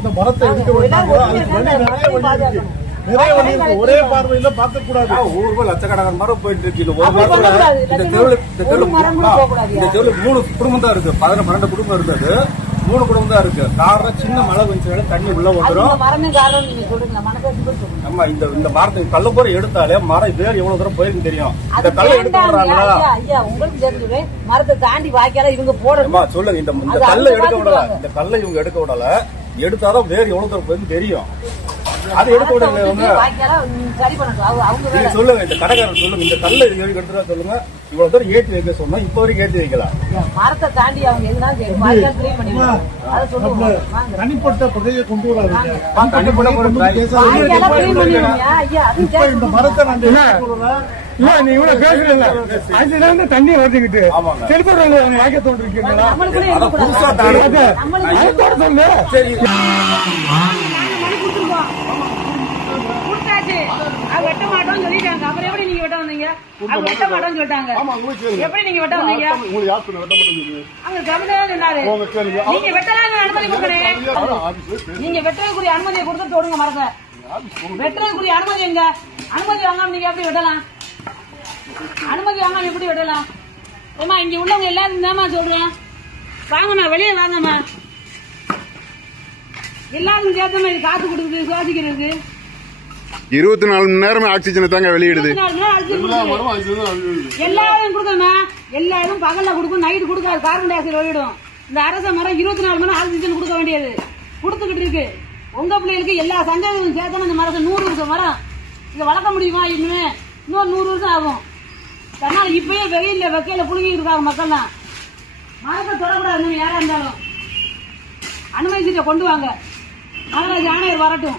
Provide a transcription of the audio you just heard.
இந்த மரத்தை எடுக்க வேண்டாம். நிறைய வழி இருக்கு. ஒரே பார்வையில பார்க்க கூடாது. ஊருக்கு லட்சக்கணக்கான மரம் போயிட்டு இருக்கு. இந்த தெருவில் 3 குடும்பம் தான் இருக்கு. 12 குடும்பம் இருக்குது. 3 குடும்பம் தான் இருக்கு. காரணம் சின்ன மழை பெஞ்சாலும் தண்ணி உள்ள வந்துடும். ஆமா, இந்த மரத்தை கல்ல போற எடுத்தாலே மரம் வேறு எவ்வளவு தூரம் போயிருக்கு தெரியும். இந்த கல்லை எடுத்து விடுறாங்களா? மரத்தை தாண்டி வாய்க்கால இவங்க போடணுமா சொல்லுங்க. இந்த கல்லை எடுக்க விடல. இந்த கல்லை இவங்க எடுக்க விடல. எடுத்தாலும் வேறு எவ்வளவு தூரம் போயிருக்கு தெரியும். அது எடுக்க விட சொல்லுங்க. இந்த கடைக்காரர் சொல்லுங்க. இந்த கல்லை எடுத்துட்டா சொல்லுங்க. இவ்வளவு தூரம் ஏற்றி வைக்க சொன்னா இப்ப வரைக்கும் ஏற்றி வைக்கலாம். மரத்தை தாண்டி அவங்க தனிப்பட்ட புகையை கொண்டு வராது. இந்த மரத்தை நான் நீ இவ்வளவு பேசுறீங்க. அதுல இருந்து தண்ணி வருதுக்கிட்டு செல்போன் வாய்க்க தோன்றிருக்கீங்களா? சொல்லு. சரி, வெட்ட மாட்டோம்னு சொல்லிட்டாங்க. அப்புறம் எப்படி நீங்க வெட்ட வந்தீங்க? வெட்ட மாட்டோம்னு சொல்லிட்டாங்க. எப்படி நீங்க வெட்ட வந்தீங்க? அவங்க கவர்னர் சொன்னாரு நீங்க வெட்டலாம் அனுமதி கொடுக்கணும். நீங்க வெட்டுறதுக்குரிய அனுமதியை கொடுத்து தொடுங்க மரத்தை. வெட்டுறதுக்குரிய அனுமதி எங்க? அனுமதி வாங்காம நீங்க எப்படி வெட்டலாம்? அனுமதி வாங்காம எப்படி வெட்டலாம்? ஏமா இங்க உள்ளவங்க எல்லாரும் தாமா சொல்றேன். வாங்கம்மா, வெளியே வாங்கம்மா. எல்லாரும் சேர்த்தமா இது காத்து கொடுக்குது, சுவாசிக்கிறது. 24 மணி நேரம் ஆக்சிஜனை தாங்க வெளியிடுது. எல்லாரும் கொடுக்கணுமா? எல்லாரும் பகல்ல கொடுக்கும், நைட்டு கொடுக்காது. கார்பன் டை ஆக்சைடு வெளியிடும். இந்த அரச மரம் 24 மணி நேரம் ஆக்சிஜன் கொடுக்க வேண்டியது கொடுத்துக்கிட்டு இருக்கு. உங்க பிள்ளைகளுக்கு எல்லா சந்தேகங்களும் சேர்த்தான இந்த மரத்தை 100 வருஷம் மரம் இதை வளர்க்க முடியுமா? இன்னும் 100 வருஷம் ஆகும். அதனால இப்பயே வெயில்ல வெக்கையில புழுங்கிட்டு இருக்காங்க மக்கள்லாம். மரத்தை தொடக்கூடாது. யாரா இருந்தாலும் அனுமதி சீட்டை கொண்டு வாங்க. அதனால ஆணையர் வரட்டும்.